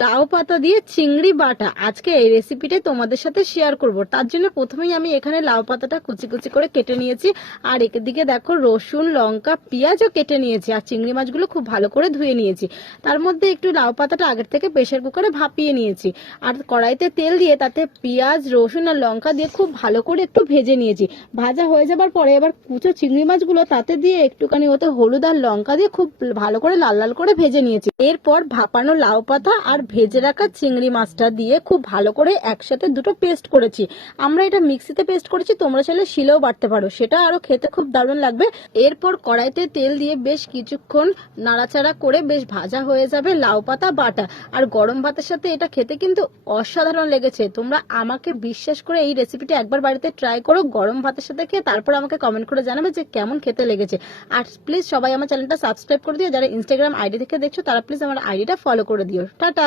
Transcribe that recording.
লাউ পাতা দিয়ে চিংড়ি বাটা আজকে এই রেসিপিটা তোমাদের সাথে শেয়ার করব। তার জন্য প্রথমেই আমি এখানে লাউ পাতাটা কুচি কুচি করে কেটে নিয়েছি, আর এদিকে দেখো রসুন লঙ্কা পেঁয়াজও কেটে নিয়েছি, আর চিংড়ি মাছগুলো খুব ভালো করে ধুয়ে নিয়েছি। তার মধ্যে একটু লাউ পাতাটা আগের থেকে প্রেসার কুকারে ভাপিয়ে নিয়েছি, আর কড়াইতে তেল দিয়ে তাতে পেঁয়াজ রসুন আর লঙ্কা দিয়ে খুব ভালো করে একটু ভেজে নিয়েছি। ভাজা হয়ে যাবার পরে এবার কুচো চিংড়ি মাছগুলো তাতে দিয়ে একটুখানি ওতে হলুদ আর লঙ্কা দিয়ে খুব ভালো করে লাল লাল করে ভেজে নিয়েছি। এরপর ভাপানো লাউ পাতা আর ভেজে রাখা চিংড়ি মাছটা দিয়ে খুব ভালো করে একসাথে দুটো পেস্ট করেছি। আমরা এটা মিক্সিতে পেস্ট করেছি, তোমরা চাইলে শিলেও বাটতে পারো, সেটা আরো খেতে খুব দারুণ লাগবে। এরপর কড়াইতে তেল দিয়ে বেশ কিছুক্ষণ নাড়াচাড়া করে বেশ ভাজা হয়ে যাবে লাউ পাতা বাটা, আর গরম ভাতের সাথে এটা খেতে কিন্তু অসাধারণ লেগেছে। তোমরা আমাকে বিশ্বাস করে এই রেসিপিটা একবার বাড়িতে ট্রাই করো গরম ভাতের সাথে খেয়ে, তারপর আমাকে কমেন্ট করে জানাবে যে কেমন খেতে লেগেছে। আর প্লিজ সবাই আমার চ্যানেলটা সাবস্ক্রাইব করে দিও, যারা ইনস্টাগ্রাম আইডি থেকে দেখছো তারা প্লিজ আমার আইডিটা ফলো করে দিও। টাটা।